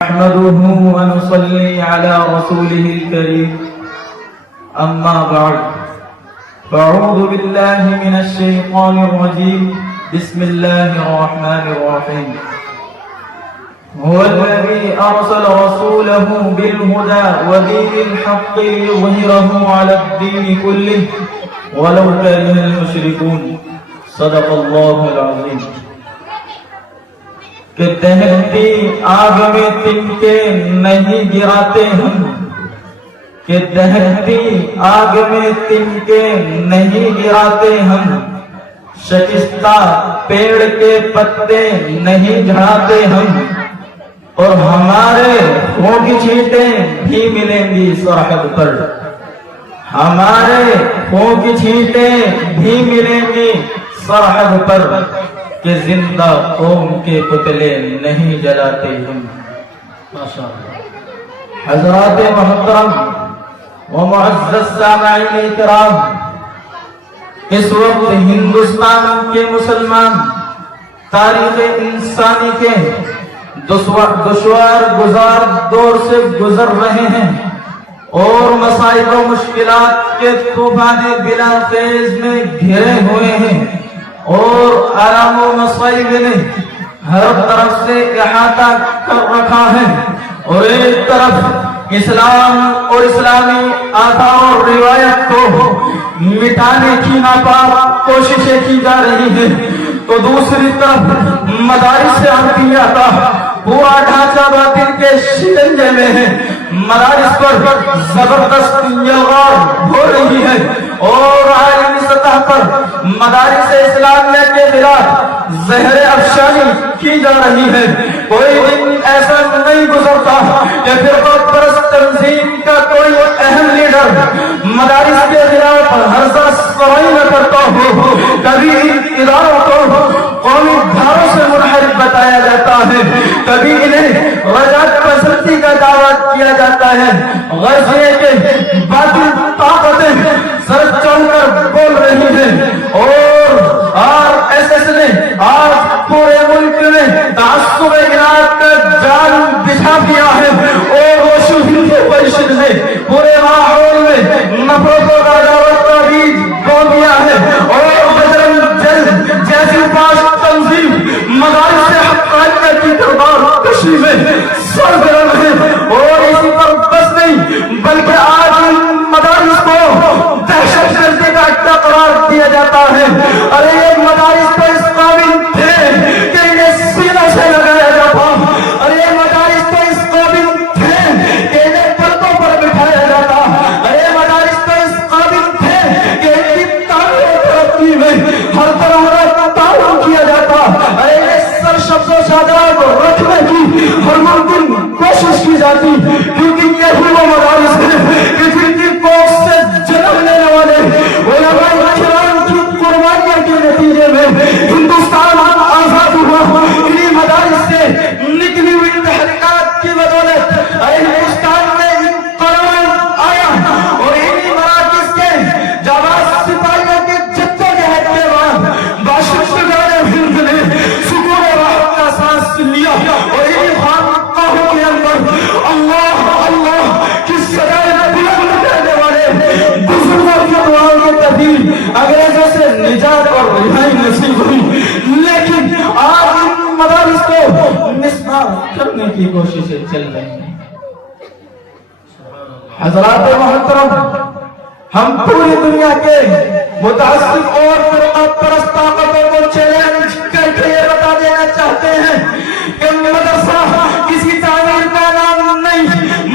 نحمده ونصلي على رسوله الكريم أما بعد فأعوذ بالله من الشيطان الرجيم بسم الله الرحمن الرحيم هو الذي أرسل رسوله بالهدى ودين الحق ليظهره على الدين كله ولو كره المشركون صدق الله العظيم کہ دہتی آگ میں تنکے نہیں گراتے ہم، کہ دہتی آگ میں تنکے نہیں گراتے ہم، شکستہ پیڑ کے پتے نہیں جھڑاتے ہم، اور ہمارے خون کی چھینٹیں بھی ملیں گی سرحد پر، ہمارے خون کی چھینٹیں بھی ملیں گی سرحد پر، کہ زندہ قوم کے پتلے نہیں جلاتے ہم۔ حضرات محترم و معزز سامعین کرام، اس وقت ہندوستان کے مسلمان تاریخ انسانی کے دشوار گزار دور سے گزر رہے ہیں اور مصائب و مشکلات کے طوفان بلا خیز میں گھرے ہوئے ہیں، اور آلام و مصائب نے ہر طرف سے احاطہ کر رکھا ہے، اور ایک طرف اسلام اور اسلامی آثار اور روایت کو مٹانے کی ناپاک کوششیں کی جا رہی ہیں، تو دوسری طرف مدارس عربیہ کا پورا ڈھانچہ باطل کے شکنجے میں ہے، مدارس پر زبردست یلغار ہو رہی ہے، اور عالمی سطح پر مدارس اسلامیہ کے خلاف زہر افشانی کی جا رہی ہے۔ کوئی دن ایسا نہیں گزرتا کہ فرقہ پرست تنظیم کا کوئی اہم لیڈر مدارس کے خلاف ہرزہ سرائی نہ کرتا ہو۔ کبھی ان اداروں کو قومی دھاروں سے منحرف بتایا جاتا ہے، کبھی انہیں رجعت پسندی کا دعویٰ کیا جاتا ہے، غرض یہ کہ باطل طاقتیں سر چڑھ کر بول رہی ہیں، اور RSS نے آج پورے ملک میں تعصب عناد کا جال بچھا دیا ہے، اور وہ شہید پریشد نے پورے ماحول میں نفرت و عداوت کا بیج بو دیا ہے، اور بجرنگ دل جیسی پاش تنظیم مدارس سے حقانیت کی دربار کشی میں سرگرم ہے، اور اسی پر بس نہیں بلکہ آج ان مدارس کو دہشت گردی کا اڈا قرار دیا جاتا ہے۔ ارے یہ مدارس تو اس قابل تھے کہ انہیں سینہ سے لگایا جاتا، ارے یہ مدارس تو اس قابل تھے کہ انہیں پردوں پر بٹھایا جاتا، ارے یہ مدارس تو اس قابل تھے کہ ان کی تعلیم و ترقی میں ہر طرح کا تعاون کیا جاتا، ارے انہیں سرشبز و شاداب رکھنے کی ہر ممکن کوشش کی جاتی، کیونکہ یہی وہ مدارس ہیں کہ جن کی کوکھ سے جنم لینے والے علماء کرام کی قربانیوں کے نتیجے میں ہندوستان آزاد ہوا۔ انہی مدارس سے نکلی ہوئی تحریکات کی بدولت ہندوستان میں انقلاب آیا، اور انہی مراکز کے جانباز سپاہیوں کے جدوجہد کے بعد باشندگان ہند نے سکون و راحت کا سانس لیا، اور انہی خانقاہوں کے اندر اللہ اللہ کی صدائیں بلند کرنے والے بزرگوں کی دعاؤں کے تبدیل انگریزوں سے نجات اور رہائی نصیب ہوئی۔ لیکن آج ان مدارس کو مسمار کرنے کی کوششیں چل رہی ہیں۔ حضرات محترم، ہم پوری دنیا کے متعصب اور فرقہ پرست طاقتوں کو چیلنج کر کے یہ بتا دینا چاہتے ہیں کہ مدرسہ کسی تعمیر کا نام نہیں،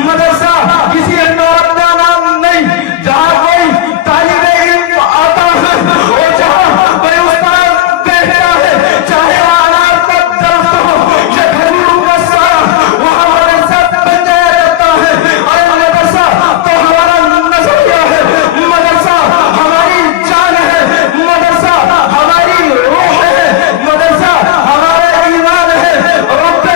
مدرسہ کسی عمارت کا نام نہیں، جہاں کوئی طالب علم آتا ہے اور جہاں کوئی استاد بیٹھتا ہے، چاہے وہ انار کا درخت ہو یا گھریلو کا سایہ، وہاں مدرسہ بن جایا جاتا ہے۔ اور مدرسہ تو ہمارا نظریہ ہے، مدرسہ ہماری جان ہے، مدرسہ ہماری روح ہے، مدرسہ ہمارا ایمان ہے۔ رب کا